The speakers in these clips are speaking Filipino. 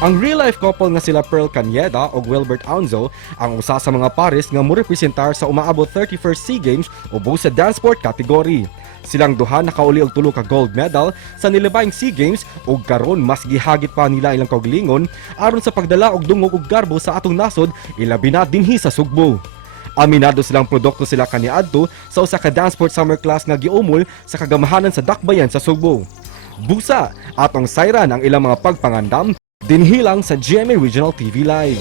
Ang real-life couple nga sila Pearl Caneda o Wilbert Aunzo ang usa sa mga pares nga morepresentar sa umaabot 31st SEA Games ubos sa dance sport category. Silang duha nakauli og 3 ka gold medal sa nilibayng SEA Games ug karon mas gihagit pa nila ilang kaugalingon aron sa pagdala og dungog ug garbo sa atong nasod ilabi na dinhi sa Sugbo. Aminado silang produkto sila kaniadto sa usa ka dance sport summer class nga giumol sa kagamahanan sa Dakbayan sa Sugbo. Busa atong sayran ang ilang mga pagpangandam dinhilang sa GMA Regional TV Live.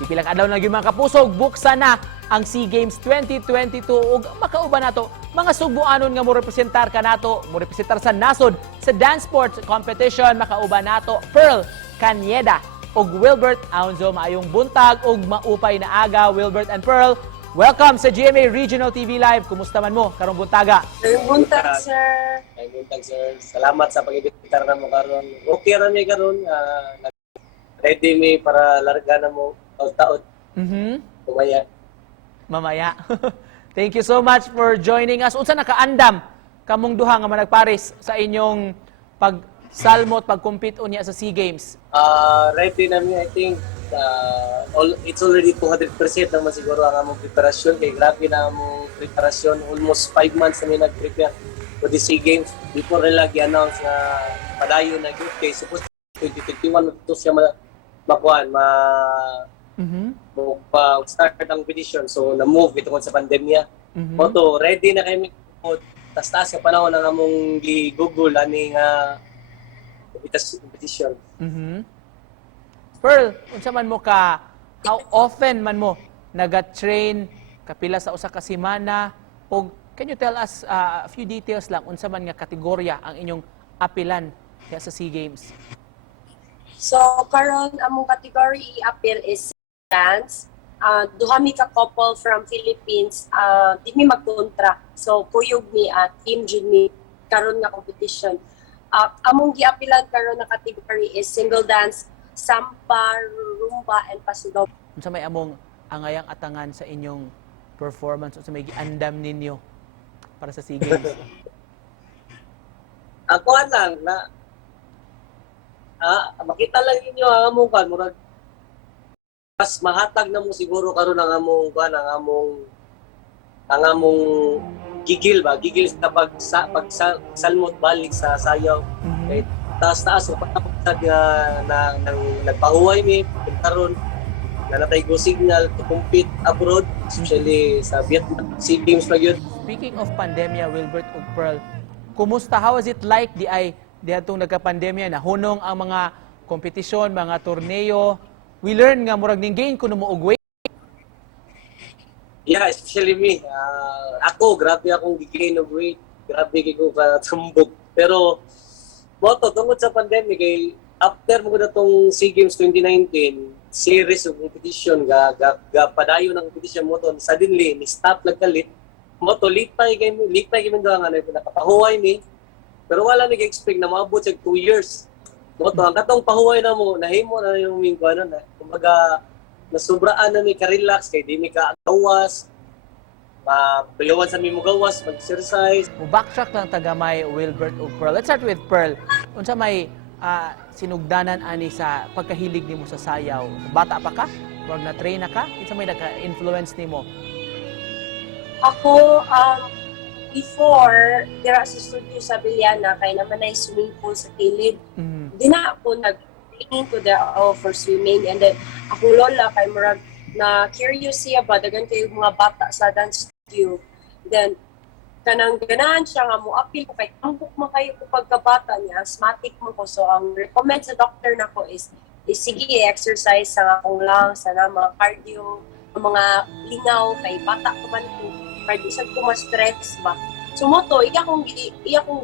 Ipilang adlaw na gyud mga kapusog, buksan na ang SEA Games 2022 ug makauban nato mga Sugboanon nga morepresentar kanato, morepresentar sa nasod sa dance sports competition. Makauban nato Pearl Caneda ug Wilbert Aunzo. Maayong buntag ug maupay na aga, Wilbert and Pearl. Welcome sa GMA Regional TV Live. Kumusta man mo karong buntaga? Ngayong buntag, sir. Ngayong buntag, sir. Salamat sa pag-ibitar na mo karon. Okay ra mi karon. Ready mi para larga na mo taon-taon. Kumaya. Mamaya. Thank you so much for joining us. Unsa nakaandam kamong duha nga managpares sa inyong pagsalmot, pag-compete unya sa SEA Games? Ready na mi, I think. It's already 200% naman siguro ang among preparasyon. Kaya grabe na among preparasyon. Almost 5 months na mi nag-prepare for the SEA Games. Before nila i-announce na padayon na group. Kaya suppose 2021 ito siya makuhaan, start ang competition. So, na-move ito sa pandemya. Moto, ready na kami. Tas-taas ka panahon ang among gi-google aning competition. Pearl, unsa man mo ka, how often man mo naga-train, kapila sa usa ka semana, o can you tell us a few details lang, unsa man nga kategorya ang inyong apilan kaya sa SEA Games? So, karon among category i-appeal is dance. Duha mi ka couple from Philippines, di mi mag-contract. So, kuyog mi at team jud mi karon nga competition. Among gi-appealan karon na category is single dance, sampa, rumba, and pasigaw. Unsa may among angayang atangan sa inyong performance, unsa may giandam ninyo para sa SEA Games? Ako lang na makita lang ninyo ang among kan murag mas mahatag na mo siguro karon ang among kan ang among gigil sa pagsalmot balik sa sayaw. Kay taas o patapag na nagpahuway mi karon na natay go signal to compete abroad, especially sa Vietnam SEA Games pa yun. Speaking of pandemya, Wilbert ug Pearl, kumusta, how is it like di atong nagka-pandemya na hunong ang mga kompetisyon, mga torneo? We learn nga murag ning gain kuno mo og weight. Yeah, especially me. Ako, grabe akong gigain of weight. Grabe ko ka-tumbog. Pero, moto, tungkol sa pandemic, after mo na itong SEA Games 2019, series of competition, padayo ng competition mo to, suddenly, ni-stop nagkalit. Moto, lipay kami doon nga, nakapahuway ni. Pero wala nag-expect na maabot sa 2 years. Moto, ang katong pahuway na mo, nahimo na yung minggo, kumbaga, nasubraan na may ka-relax, kay di may ka-gawas, mabayawan sa may mo gawas, mag-exercise. Backtrack lang tagamay, Wilbert ug Pearl. Let's start with Pearl. Unsa may sinugdanan ani sa pagkahilig nimo sa sayaw? Bata pa ka? Wag na train na ka? Unsa may naka-influence nimo? Ako, before, dira sa studio sa Biliana, kaya naman ay swimming pool sa kilid. Di na ako nag-training to the for swimming. And then, akong lola, kay murag na curious siya ba, dagan kayo mga bata sa dance studio. Then, kanang ganahan siya nga mo appeal ko kay tambok man kayo ko pagkabata niya, asthmatic mo ko. So, ang recommend sa doctor na ko is sige, exercise sa akong lungs, sa mga cardio, mga lingaw, kay bata ko man ko. Kaya isang ko ma-stress ba. So mo to, iya kong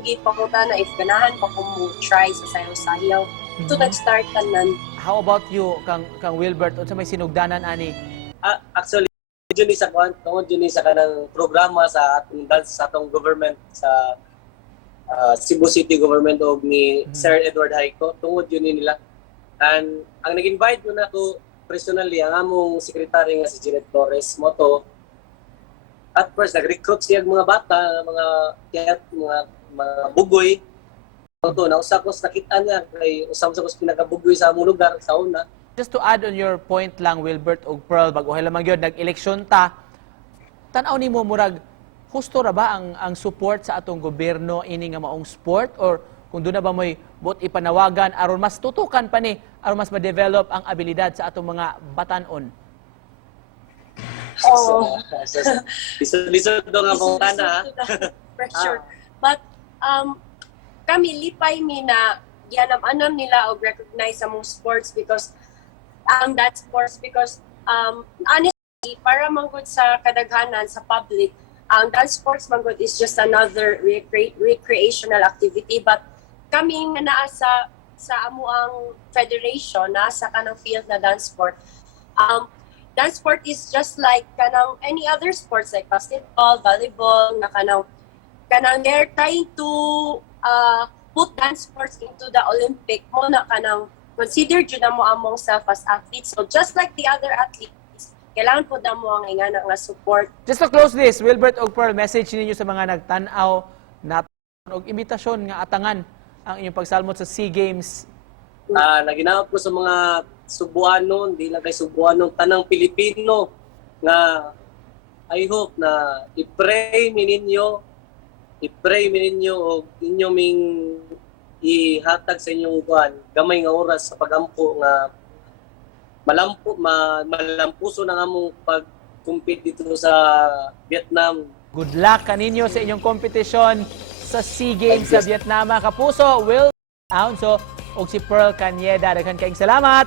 gipamuta na if ganahan pa ko mo try sa sayaw-sayaw. Ito nag-start tanan. How about you, kang Wilbert? Unsa may sinugdanan ani? Actually, dyan sa kanang programa sa atong dance sa atong government sa Cebu City government og ni Sir Edward Hayco, tungod yun nila. And ang nag-invite ko na ko personally ang among secretary nga si Janet Torres Moto. At first nag-recruit siya mga bata, mga bugoy Ito, nausa ko sa nakita niya, kay usam sa ko sa pinakabugoy sa among lugar, sa una. Just to add on your point lang, Wilbert og Pearl, bago lamang yun, nag-eleksyon ta, tanaw ni mo murag, husto ra ba ang support sa atong gobyerno ini nga maong sport? Or kung doon na ba mo'y bot ipanawagan, aron mas tutukan pa ni, aron mas ma-develop ang abilidad sa atong mga batanon? Oh. Lisod do nga mong tana. Pressure. But kami lipay mi na gianam-anam nila og recognize among sports because that sports because honestly para manggod sa kadaghanan sa public ang dance sports manggod is just another recreational activity, but kami nga naa sa amo ang federation na sa kanang field na dance sport, dance sport is just like kanang any other sports like basketball, volleyball, na kanang they're trying to put dance sports into the Olympic mo na kanang consider jud na mo among self as athletes. So just like the other athletes, kailangan po na mo ang ingana nga support. Just to close this, Wilbert og Pearl, message ninyo sa mga nagtanaw na og imbitasyon nga atangan ang inyong pagsalmot sa SEA Games. Naginawag ko sa mga Subuanon, di lang kay Subuanon, tanang Pilipino nga I hope na i-pray mi ninyo og inyo ming ihatag sa inyong buwan gamay nga oras sa pagampo nga malampuso na nga mong pag-compete dito sa Vietnam. Good luck kaninyo sa inyong kompetisyon sa SEA Games sa Vietnam, mga kapuso. Will Aunzo og si Pearl Canyeda, daghan kaayong salamat.